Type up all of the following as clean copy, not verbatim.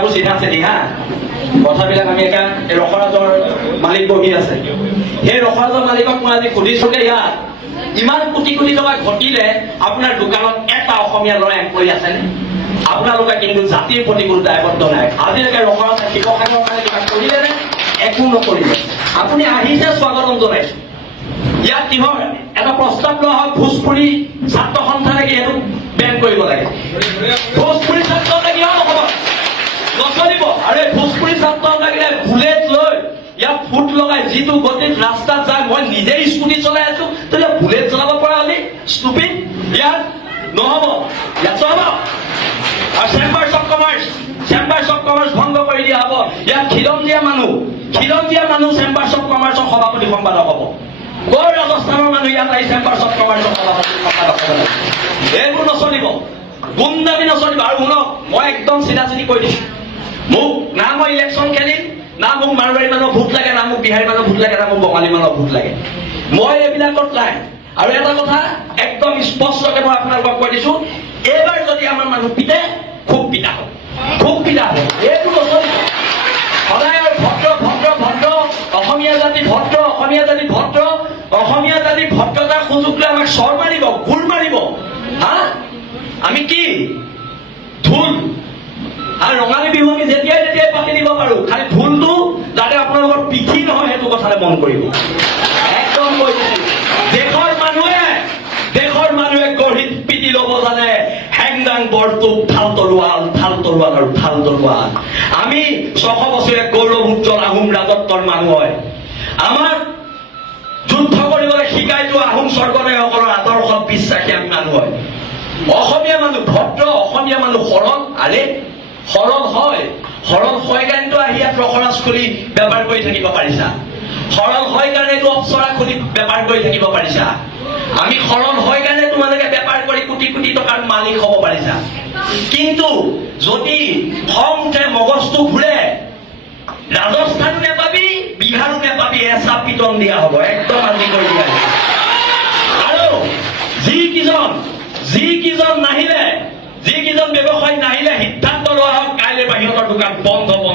কথাবোৰ চিধা চিধি হা কথাবিলাক আমি এতিয়া এই ৰসৰাজৰ মালিক বহি আছে সেই ৰসৰাজৰ মালিকক মই আজি সুধিছো যে ইয়াত ইমান কোটি কোটি টকা ঘটিলে আপোনাৰ দোকানত এটা অসমীয়া ল'ৰা এমপ্লয়ী আছেনে আপোনালোকে কিন্তু জাতিৰ প্ৰতি কোনো দায়বদ্ধ নাই আজিলৈকে ৰসৰাজে শিৱসাগৰৰ কাৰণে কিবা কৰিলেনে একো নকৰিলে আপুনি আহিছে স্বাগতম জনাইছো ইয়াত কিহৰ এটা প্ৰস্তাৱ লোৱা হয় ভোজপুৰী ছাত্ৰ সন্থানে কি সেইটো বেন কৰিব লাগে ভোজপুৰী ছাত্ৰ কিয় নহ'ব নচলিব আৰু ভোজপুৰী ছাত্ৰ লাগিলে বুলেট লৈ ইয়াত ফুট লগাই যিটো গতিত ৰাস্তাত যায় মই নিজেই স্কুটি চলাই আছো তেতিয়া বুলেট চলাব পৰা হ'লে ষ্টুপিড ইয়াত নহ'ব ইয়াত চলাব আৰু চেম্বাৰ্ছ অফ কমাৰ্চ ভংগ কৰি দিয়া হ'ব ইয়াত খিলঞ্জীয়া মানুহ চেম্বাৰ্ছ অফ কমাৰ্চৰ সভাপতি সম্পাদক হ'ব কৰ ৰাজস্থানৰ মানুহ ইয়াত আহি চেম্বাৰ্ছ অফ কমাৰ্চৰ সভাপতি সম্পাদক হ'ব এইবোৰ নচলিব গুণ্ডামি নচলিব আৰু শুনক মই একদম চিধা চিধি কৈ দিছো মোক না মই ইলেকশ্যন খেলিম না মোক মাৰোৱাৰী মানুহৰ ভোট লাগে না মোক বিহাৰী মানুহৰ ভোট লাগে না মোক বঙালী মানুহৰ ভোট লাগে মই এইবিলাকত নাই আৰু এটা কথা একদম স্পষ্টকে মই আপোনালোকক কৈ দিছো এইবাৰ যদি আমাৰ মানুহ পিতে খুব পিতা হ'ব এইটো নচলিব সদায় ভদ্ৰ অসমীয়া জাতি ভদ্ৰতাৰ সুযোগ লৈ আমাক চৰ মাৰিব গোল মাৰিব হা আমি কি ঢোল আৰু ৰঙালী বিহু আমি যেতিয়াই পাতি দিব পাৰো খালি ঢোলটো যাতে আপোনালোকৰ পিঠি নহয় সেইটো কথালে মন কৰিব একদম কৈ দিছো দেশৰ মানুহে গঢ়িত পিটি ল'ব জানে হেংদাং বৰটোপ ঢাল তৰোৱাল আৰু ঢাল তৰোৱাল আমি 600 বছৰীয়া গৌৰৱ উজ্জ্বল আহোম ৰাজত্বৰ মানুহ হয় আমাৰ যুদ্ধ কৰিবলৈ শিকাই যোৱা আহোম স্বৰ্গদেউসকলৰ আদৰ্শত বিশ্বাসী আমি মানুহ হয় অসমীয়া মানুহ ভদ্ৰ অসমীয়া মানুহ সৰল হয় কাৰণেতো আহি ইয়াত ৰসৰাজ খুলি বেপাৰ কৰি থাকিব পাৰিছা সৰল হয় কাৰণেতো অপ্সৰা খুলি বেপাৰ কৰি থাকিব পাৰিছা আমি সৰল হয় কাৰণে তোমালোকে বেপাৰ কৰি কোটি কোটি টকাৰ মালিক হ'ব পাৰিছা কিন্তু যদি খংতে মগজটো ঘূৰে ৰাজস্থানো নেপাবি বিহাৰো নেপাবি এচা পিটন দিয়া হ'ব একদম আজি কৈ দিয়া আৰু যিকেইজন ব্যৱসায়ী নাহিলে সিদ্ধান্ত লোৱা হওক কাইলৈ বাহিৰৰ দোকান বন্ধ মই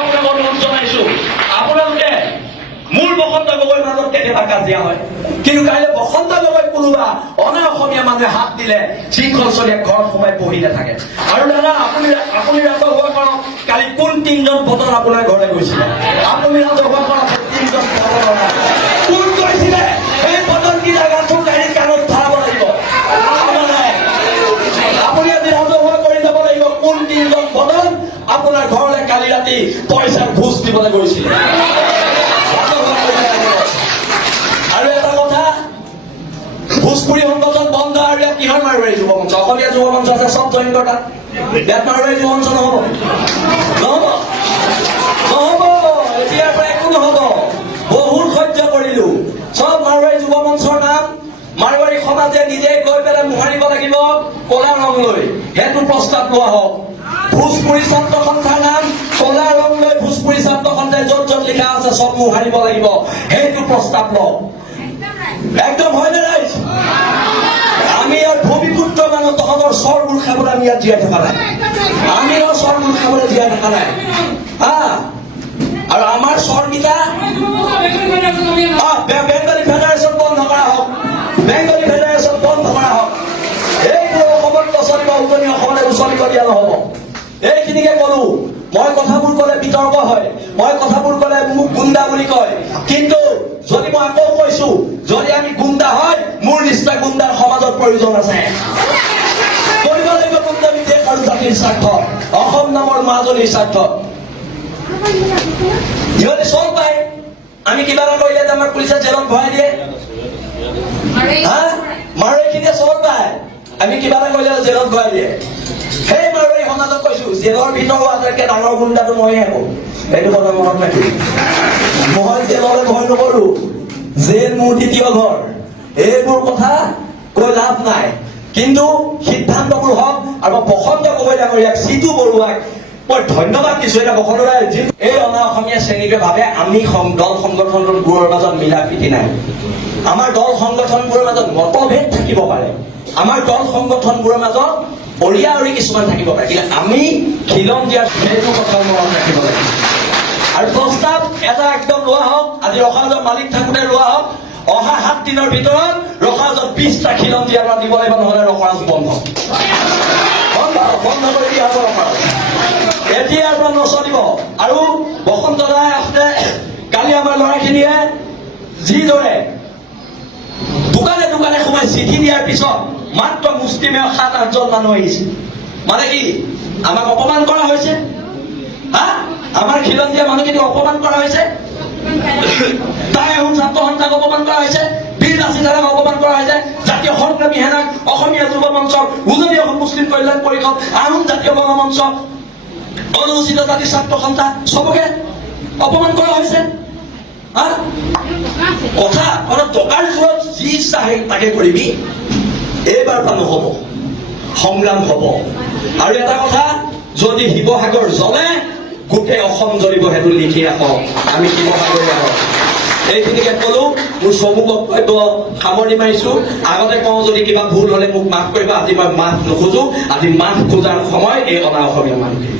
আপোনাক অনুৰোধ জনাইছো আপোনালোকে মোৰ বসন্ত গগৈৰ মাজত কেতিয়াবা কাজিয়া হয় কিন্তু কাইলৈ বসন্ত গগৈ কোনোবা অনা অসমীয়া মানুহে হাত দিলে শৃংখল চলিয়া ঘৰত সোমাই বহি নাথাকে আৰু দাদা আপুনি ৰাজহুৱা কৰক কালি কোন 3জন বটল আপোনাৰ ঘৰলৈ গৈছিলে আপুনি ৰাজহুৱা কৰক 3জন কোন গৈছিলে এই বটল কি জাগাটো গাড়ীত কাণত ধৰাব লাগিব আপুনি আজি ৰাজহুৱা কৰি যাব লাগিব কোন 3জন বটল আপোনাৰ ঘৰলৈ কালি ৰাতি পইচাৰ ঘোষ দিবলৈ গৈছিলে আৰু এটা কথা ভোজপুৰী সংগঠন বন্ধ আৰু ইয়াত কিহৰ মাৰোৱাৰী যুৱ মঞ্চ অসমীয়া যুৱ মঞ্চ আছে চব জইন কৰা ইয়াত মাৰোৱাৰী যুৱ মঞ্চ নহ'ব এতিয়াৰ পৰা একো নহ'ব বহুত সহ্য কৰিলো চব মাৰোৱাৰী যুৱ মঞ্চৰ নাম মাৰোৱাৰী সমাজে নিজে গৈ পেলাই মোহাৰিব লাগিব কলা ৰং লৈ সেইটো প্ৰস্তাৱ লোৱা হওক ভোজপুৰী ছাত্ৰ সন্থাৰ নাম কলা ৰং লৈ ভোজপুৰী ছাত্ৰ সন্থাই য'ত লিখা আছে চব মোহাৰিব লাগিব সেইটো প্ৰস্তাৱ লওক একদম হয় নে ৰাইজ আমি ইয়াৰ ভূমিপুত্ৰ মানুহ তহঁতৰ চৰবোৰ খাবলৈ আমি ইয়াত জীয়াই থকা নাই আমি চৰবোৰ খাবলৈ জীয়াই থকা নাই হা আৰু আমাৰ চৰকেইটা বেংগলী ফেডাৰেশ্যন বন্ধ কৰা হওক এইবোৰ অসমত নচলিব উজনি অসমলৈ উচলিব দিয়া নহ'ব এইখিনিকে কলো মই কথাবোৰ ক'লে বিতৰ্ক হয় মই কথাবোৰ ক'লে মোক গুণ্ডা বুলি কয় কিন্তু যদি মই আকৌ কৈছো যদি আমি গুণ্ডা হয় মোৰ নিচিনা গুণ্ডাৰ সমাজত প্ৰয়োজন আছে কৰিব লাগিব গুণ্ডামি দেশ আৰু জাতিৰ স্বাৰ্থ অসম নামৰ মাজুলীৰ স্বাৰ্থ ইহঁতে চল পায় আমি কিবা এটা কৰিলে আমাৰ পুলিচে জেলত ভৰাই দিয়ে মাৰোৱাৰীখিনিয়ে চল পায় আমি কিবা এটা কৰিলে জেলত ভৰাই দিয়ে সেই মাৰোৱাৰী সমাজক কৈছো জেলৰ ভিতৰত আটাইতকৈ ডাঙৰ গুণ্ডাটো মইহে হ'ব এইটো কথা মনত ৰাখিম মই জেললৈ ভয় নকৰো জেল মোৰ দ্বিতীয় ঘৰ এইবোৰ কথা কৈ লাভ নাই কিন্তু সিদ্ধান্তবোৰ হওক আৰু বসন্ত গগৈ ডাঙৰীয়াক চিতু বৰুৱাক মই ধন্যবাদ দিছো এটা বসন্ত এই অনা অসমীয়া শ্ৰেণীটোৱে ভাবে আমি দল সংগঠনবোৰৰ মাজত মিলা প্ৰীতি নাই আমাৰ দল সংগঠনবোৰৰ মাজত মতভেদ থাকিব পাৰে আমাৰ দল সংগঠনবোৰৰ মাজত অৰিয়া অৰি কিছুমান থাকিব পাৰে, কিন্তু আমি খিলন দিয়াৰ সেইটো কথা মনত ৰাখিব লাগিব। আৰু প্ৰস্তাৱ এটা একদম লোৱা হওক, আজি ৰখাজৰ মালিক থাকোঁতে লোৱা হওক, অহা 7 দিনৰ ভিতৰত ৰখাজত 20টা খিলন দিয়াৰ পৰা দিব লাগিব, নহ'লে ৰখাজ বন্ধ কৰি দিয়া হ'ব ৰখাজ। এতিয়াৰ পৰা নচলিব। আৰু বসন্ত দাই আহোঁতে কালি আমাৰ ল'ৰাখিনিয়ে যিদৰে দোকানে দোকানে সোমাই চিঠি দিয়াৰ পিছত মাত্ৰ মুষ্টিমেয় 7-8জন মানুহ আহিছে, মানে কি আমাক অপমান কৰা হৈছে? হা, আমাৰ খিলন দিয়া মানুহখিনিক অপমান কৰা হৈছে, তাই আহোম ছাত্ৰ সন্থাক অপমান কৰা হৈছে, বীৰ লাচিতাক অপমান কৰা হৈছে, জাতীয় সংগ্ৰামী সেনাক, অসমীয়া যুৱ মঞ্চক, উজনি অসম মুছলিম কল্যাণ পৰিষদ, আহোম জাতীয় গণমঞ্চ, অনুসূচিত জাতি ছাত্ৰ সন্থা, চবকে অপমান কৰা হৈছে। কথা টকাৰ জোৰত যি ইচ্ছা তাকে কৰিবি, এইবাৰ পৰা নহ'ব, সংগ্ৰাম হ'ব। আৰু এটা কথা, যদি শিৱসাগৰ জ্বলে গোটেই অসম জ্বলিব, সেইটো লিখি ৰাখক। আমি শিৱসাগৰীয়া হওক। এইখিনিকে ক'লো, মোৰ চমু বক্তব্য সামৰণি মাৰিছো। আগতে কওঁ যদি কিবা ভুল হ'লে মোক মাফ কৰিবা, আজি মই মাফ নোখোজো। আজি মাফ খোজাৰ সময় এই অনা অসমীয়া মানুহখিনি।